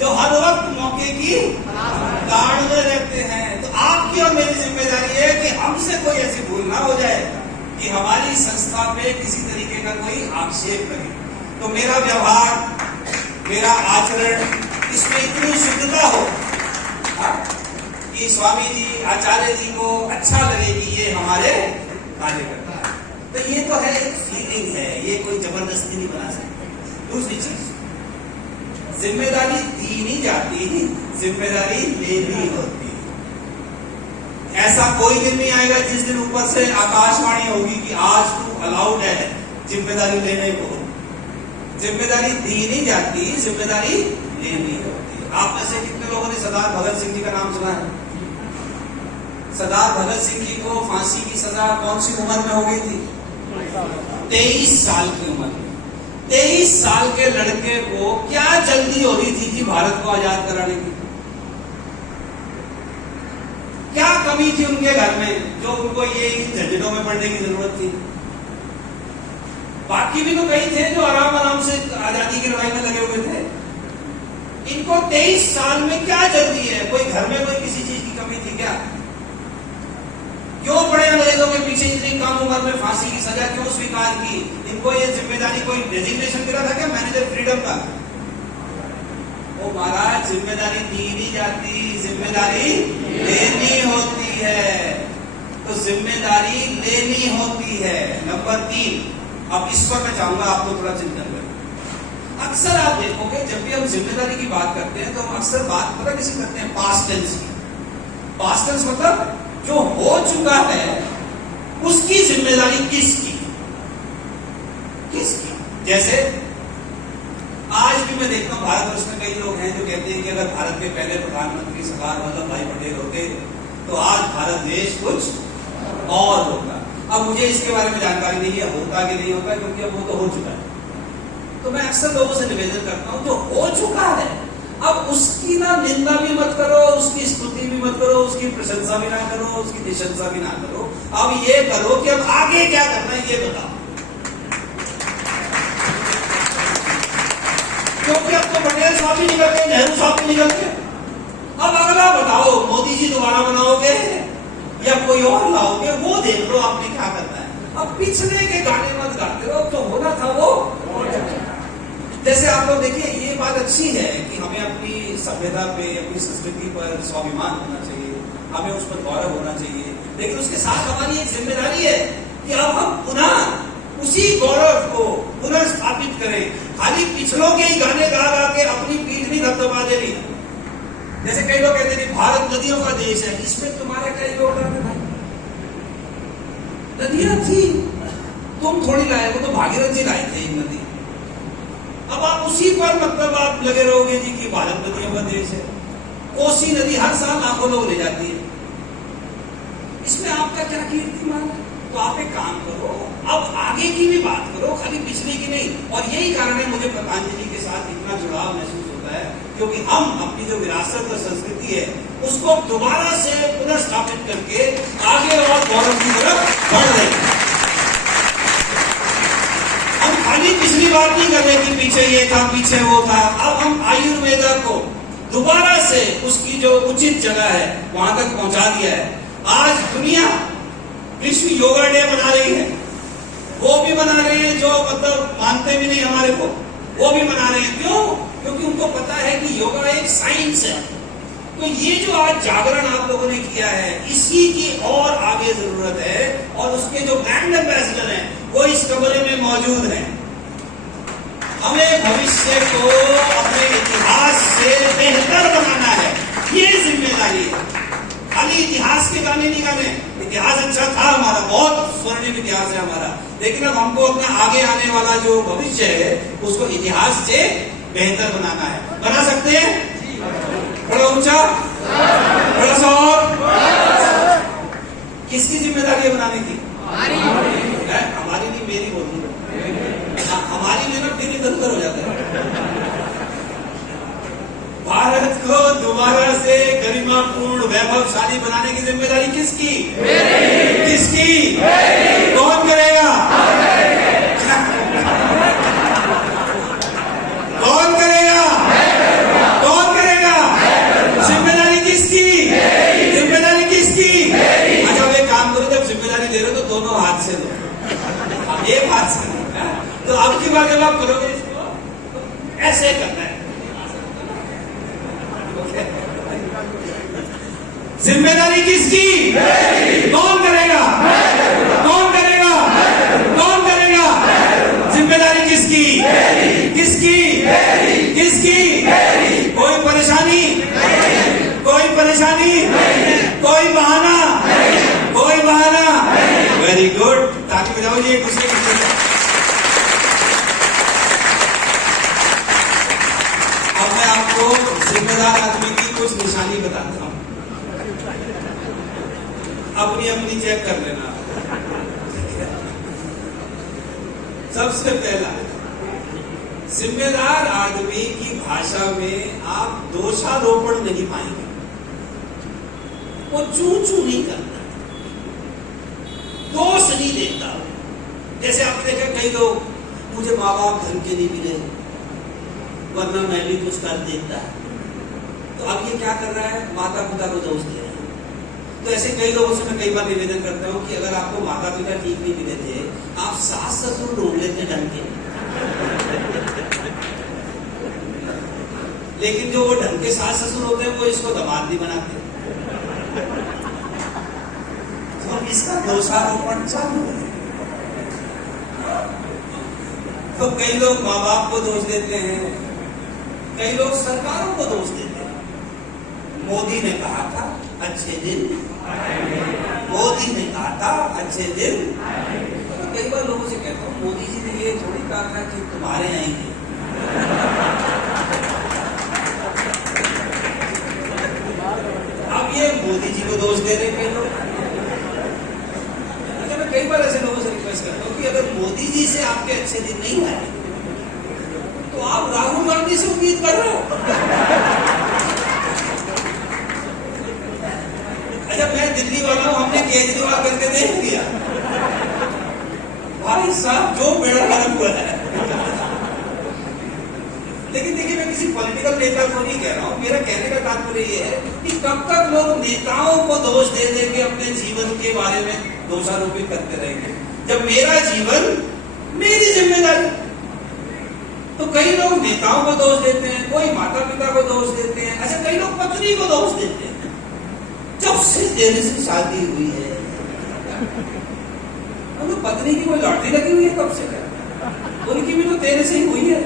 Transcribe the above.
जो हर वक्त मौके की ताड़ में रहते हैं। तो आपकी और मेरी जिम्मेदारी है कि हमसे कोई ऐसी भूल ना हो जाए कि हमारी संस्था पे किसी तरीके का कोई आक्षेप करे। तो मेरा व्यवहार, मेरा आचरण, इसमें इतनी शुद्धता हो कि स्वामी जी, आचार्य जी को अच्छा लगे कि ये हमारे कार्य करता है। तो ये तो है, एक फीलिंग है, ये कोई जबरदस्ती नहीं बना सकते। दूसरी चीज, जिम्मेदारी दी नहीं जाती, जिम्मेदारी लेनी होती। ऐसा कोई दिन नहीं आएगा जिस दिन ऊपर से आकाशवाणी होगी कि आज तू अलाउड है जिम्मेदारी लेने को। जिम्मेदारी दी नहीं जाती, जिम्मेदारी लेनी होती। आप में से कितने लोगों ने सरदार भगत सिंह जी का नाम सुना है? सरदार भगत सिंह जी को फांसी की सजा कौन सी उम्र में हो गई थी? 23 साल की उम्र में। 23 साल के लड़के को क्या जल्दी हो रही थी जी भारत को आजाद कराने की? क्या कमी थी उनके घर में जो उनको ये झंझटों में पड़ने की जरूरत थी? बाकी भी तो कई थे जो आराम आराम से आजादी की लड़ाई में लगे हुए थे। इनको 23 साल में क्या जल्दी है? कोई घर में कोई किसी चीज की कमी थी क्या? क्यों बड़े अंग्रेजों के पीछे इतनी कम उम्र में फांसी की सजा क्यों स्वीकार की? इनको ये जिम्मेदारी कोई डेजिग्नेशन मिला था क्या मैनेजर फ्रीडम का? वो महाराज, जिम्मेदारी दी नहीं जाती, जिम्मेदारी लेनी होती है। तो जिम्मेदारी लेनी होती है। नंबर 3, अब इस पर मैं चाहूंगा आपको थोड़ा चिंतन करें। अक्सर आप देखोगे जब भी हम जिम्मेदारी की बात करते हैं तो हम अक्सर बात पता किसी करते हैं? पास्ट टेंस की। पास्ट टेंस मतलब जो हो चुका है उसकी जिम्मेदारी किसकी? किसकी? जैसे आज भी मैं देखता हूं भारतवर्ष में कई लोग हैं जो कहते हैं कि अगर भारत के पहले प्रधानमंत्री सरदार वल्लभ भाई पटेल होते तो आज भारत देश कुछ और होता। अब मुझे इसके बारे में जानकारी नहीं है होता कि नहीं होता, क्योंकि अब वो तो हो चुका है। तो मैं अक्सर लोगों से निवेदन करता हूं जो हो चुका है अब उसकी ना निंदा भी मत करो, उसकी स्तुति भी मत करो, उसकी प्रशंसा भी ना करो, उसकी निशंसा भी ना करो। अब ये करो कि अब आगे क्या करना है ये बताओ। क्योंकि अब तो पटेल साहब भी निकल गए, नेहरू साहब भी निकल गए। अब अगला बताओ, मोदी जी दोबारा बनाओगे या कोई और लाओगे? वो देख लो आपने क्या करना है। अब पिछले के गाने मत गाते रहो, तो होना था वो। जैसे आप लोग देखिए, ये बात अच्छी है कि हमें अपनी सभ्यता पे, अपनी संस्कृति पर स्वाभिमान होना चाहिए, हमें उस पर गौरव होना चाहिए। लेकिन उसके साथ हमारी एक जिम्मेदारी है कि अब हम पुनः उसी गौरव को पुनः स्थापित करें। खाली पिछलों के ही गाने गा गा के अपनी पीठ नहीं धबधबा दे रही। जैसे कई लोग कहते हैं भारत नदियों का देश है, इसमें तुम्हारा क्या योगदान है भाई? नदियां थी, तुम थोड़ी लाए, वो तो भागीरथ जी लाए थे नदी। अब आप उसी पर मतलब आप लगे रहोगे जी कि भारत नदियों का देश है। कोसी नदी हर साल लाखों लोग ले जाती है, इसमें आपका क्या कीर्तिमान है? तो आप एक काम करो, अब आगे की भी बात करो, खाली पिछले की नहीं। और यही कारण है मुझे पतंजलि के साथ इतना जुड़ाव महसूस होता है, क्योंकि हम अपनी जो विरासत और संस्कृति है उसको दोबारा से पुनर्स्थापित करके आगे और गौरव की तरफ बढ़ रहे हैं। हम खाली पिछली बात नहीं कर रहे कि पीछे ये था, पीछे वो था। अब हम आयुर्वेदा को दोबारा से उसकी जो उचित जगह है वहां तक पहुंचा दिया है। आज दुनिया विश्व योगा डे मना रही है, वो भी मना रहे हैं जो मतलब मानते भी नहीं हमारे को, वो भी मना रहे हैं। क्यों? क्योंकि उनको पता है कि योगा एक साइंस है। तो ये जो आज जागरण आप लोगों ने किया है, इसी की और आगे जरूरत है। और उसके जो ब्रांड एम्बेसडर हैं वो इस कमरे में मौजूद हैं। हमें भविष्य को अपने इतिहास से बेहतर बनाना है, ये जिम्मेदारी है। खाली इतिहास के गाने नहीं गाने। इतिहास अच्छा था हमारा, बहुत स्वर्णिम इतिहास है हमारा, लेकिन अब हमको अपना आगे आने वाला जो भविष्य है उसको इतिहास से बेहतर बनाना है। बना सकते हैं? बड़ा ऊंचा, बड़ा सा और। किसकी जिम्मेदारी है बनाने की? हमारी नहीं, मेरी बोलती है। हमारी में ना फिर इधर उधर हो जाता है। भारत को दोबारा से गरिमापूर्ण वैभवशाली बनाने की जिम्मेदारी किसकी? किसकी? कौन करेगा? कौन करेगा? कौन ये बात सुनी। तो आपकी बात जब आप करोगे इसको तो ऐसे करना है। जिम्मेदारी किसकी? कौन करेगा? कौन करेगा? कौन करेगा? जिम्मेदारी किसकी? किसकी? किसकी? कोई परेशानी? कोई परेशानी? कोई बहाना? कोई बहाना? वेरी गुड, ताकि बजाओ जी एक दूसरे की। अब मैं आपको जिम्मेदार आदमी की कुछ निशानी बताता हूं, अपनी अपनी चेक कर लेना। सबसे पहला, जिम्मेदार आदमी की भाषा में आप दोषारोपण नहीं पाएंगे। वो चू चू नहीं करता, दोष नहीं देता। जैसे आपने देखा कई लोग, मुझे माँ बाप ढंग के नहीं मिले वरना मैं भी कुछ कर देता। तो अब ये क्या कर रहा है? माता पिता को दोष दे रहा है। तो ऐसे कई लोगों से मैं कई बार निवेदन करता हूं कि अगर आपको माता पिता ठीक नहीं मिले थे, आप सास ससुर ढूंढ लेते ढंग के। लेकिन जो वो ढंग के सास ससुर होते हैं वो इसको दामाद नहीं बनाते। तो इसका दोषारोपण चालू है। तो कई लोग माँ बाप को दोष देते हैं, कई लोग सरकारों को दोष देते हैं। मोदी ने कहा था अच्छे दिन, मोदी ने कहा था अच्छे दिन। तो कई बार लोगों से कहता हूँ, मोदी जी ने ये थोड़ी कहा था कि तुम्हारे आएंगे। अब ये मोदी जी को दोष दे रहे कई लोग। अच्छा, मैं कई बार ऐसे लोगों से रिक्वेस्ट करता हूँ कि अगर मोदी जी से आपके अच्छे दिन नहीं आए तो आप राहुल गांधी से उम्मीद कर रहे हो। अच्छा, मैं दिल्ली वाला हूं, हमने केजरीवाल करके देख लिया, भाई साहब जो बेड़ा गर्म हुआ है। लेकिन देखिए, मैं किसी पॉलिटिकल नेता को नहीं कह रहा हूं। मेरा कहने का तात्पर्य यह है कि कब तक लोग नेताओं को दोष दे देंगे, अपने जीवन के बारे में दोषारोपित करते रहेंगे, जब मेरा जीवन मेरी जिम्मेदारी। तो कई लोग नेताओं को दोष देते हैं, कोई माता पिता को दोष देते हैं। अच्छा, कई लोग पत्नी को दोष देते हैं, जब से तेरे से शादी हुई है। तो पत्नी की कोई लॉटरी लगी हुई है कब से? उनकी भी तो तेरे से ही हुई है।